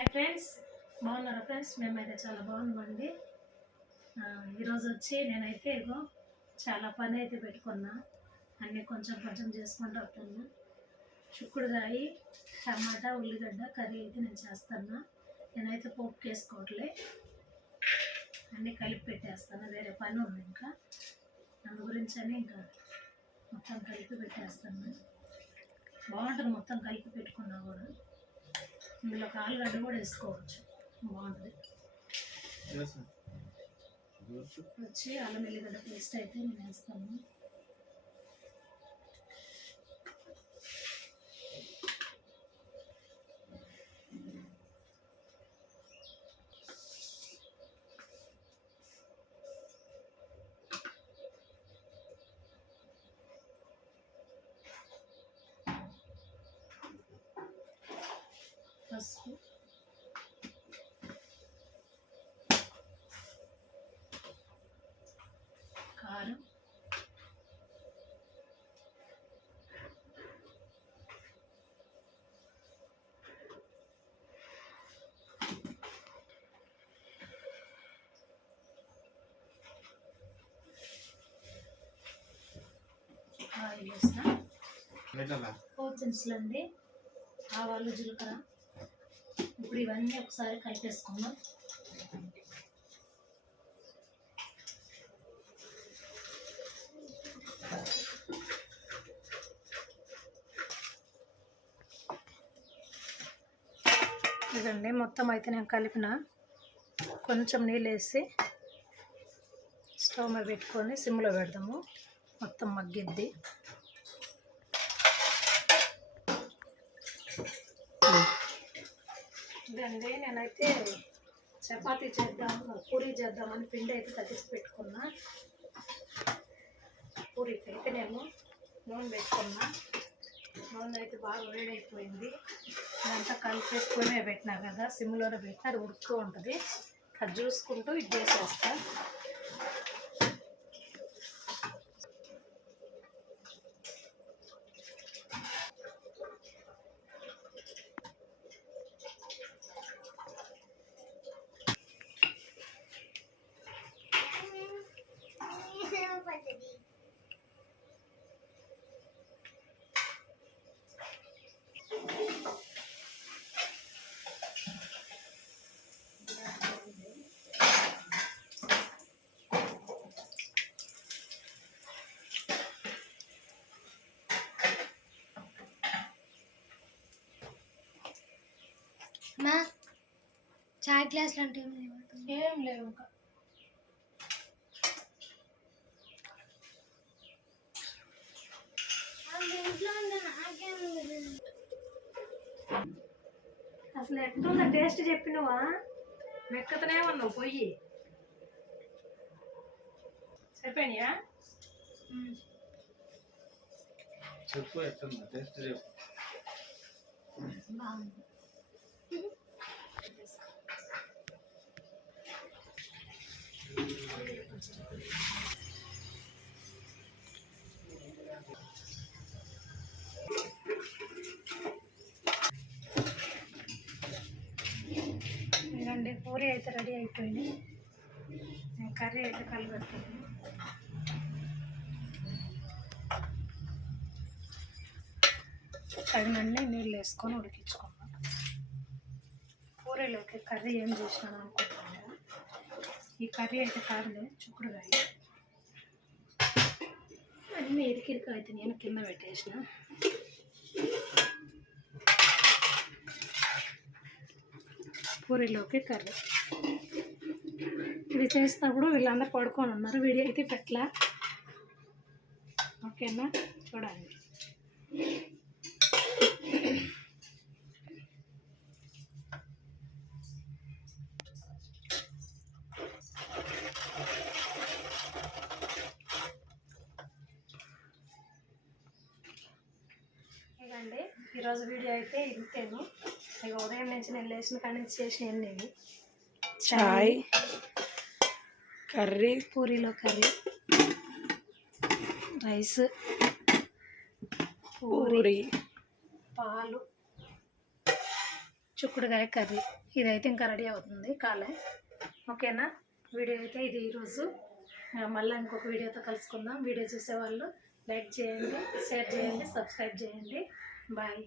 Hi friends, బాగున్నారా friends? మేమైతే చాలా బాగున్నామండి. ఈరోజు వచ్చి నేనైతే ఇగో చాలా పని అయితే పెట్టుకున్నా. అన్నీ కొంచెం కొంచెం చేసుకుంటూ వస్తున్నా. చిక్కుడుకాయ, టమాటా, ఉల్లిగడ్డ కర్రీ అయితే నేను చేస్తాను. నేనైతే పోపు వేసుకోవట్లే, అన్నీ కలిపి పెట్టేస్తాను. వేరే పని ఉంది ఇంకా, దాని గురించి అని ఇంకా మొత్తం కలిపి పెట్టేస్తాను. బాగుంటుంది మొత్తం కలిపి పెట్టుకున్నా కూడా. ఇందులో ఆలుగడ్డ కూడా వేసుకోవచ్చు, బాగుంటుంది. వచ్చి అల్లం వెల్లిగడ్డ పేస్ట్ అయితే నేను వేస్తాను. పసుపు, కారం, ఆయిల్ వేసిన, పోపు అండి, ఆవాలు, జీలకర్ర. ఇప్పుడు ఇవన్నీ ఒకసారి కలిపేసుకుందాం. ఇదండి మొత్తం అయితే నేను కలిపిన. కొంచెం నీళ్ళు వేసి స్టవ్ మీద పెట్టుకొని సిమ్లో పెడదాము, మొత్తం మగ్గిద్ది. ఇదండి నేనైతే చపాతీ చేద్దాము, పూరీ చేద్దామని పిండి అయితే కట్టించి పెట్టుకున్నా. పూరీకి అయితే నేను నూనె పెట్టుకున్నా. నూనె అయితే బాగా వేడైపోయింది. ఇదంతా కలిపేసుకొని పెట్టినా కదా, సిమ్లోనే పెట్టినా అది ఉడుకుతూ ఉంటుంది. అది చూసుకుంటూ ఇది చేసేస్తా. మా చాయ్ గ్లాసులు అంటే ఏం లేవు ఇంకా. అసలు ఎట్లుందా టేస్ట్ చెప్పినవా? మెక్కతనే ఉన్నావు పొయ్యి. సరిపోయినాయా? చెప్పు, ఎట్లుందా టేస్ట్ చెప్పు. బాగుంది. ఇదండి పూరి అయితే రెడీ అయిపోయింది. కర్రీ అయితే కలిపెట్టాను. తగినన్ని నీళ్ళు వేసుకొని ఉడికించుకున్నాం. పూరీలోకి కర్రీ ఏం చేసినాను అనుకుంటున్నాను. ఈ కర్రీ అయితే కాదులే, చిక్కుడుకాయ అన్నీ ఇరికిరిక అయితే నేను కింద పెట్టేసిన. పూరీలోకి కర్రీ ఇది చేసినప్పుడు వీళ్ళందరూ పడుకొని ఉన్నారు, వీడియో అయితే పెట్టలా. ఓకేనా, చూడండి. ఇదండి ఈరోజు వీడియో అయితే ఇంతేను. ఇక ఉదయం నుంచి నేను లేచిన కాడి నుంచి చేసినవి ఇవి: చాయ్, కర్రీ, పూరీలో కర్రీ, రైస్, పూరి, పాలు, చిక్కుడుకాయ కర్రీ. ఇదైతే ఇంకా రెడీ అవుతుంది కాలే. ఓకేనా, వీడియో అయితే ఇది ఈరోజు. మళ్ళీ ఇంకొక వీడియోతో కలుసుకుందాం. వీడియో చూసేవాళ్ళు లైక్ చేయండి, షేర్ చేయండి, సబ్స్క్రైబ్ చేయండి. బాయ్.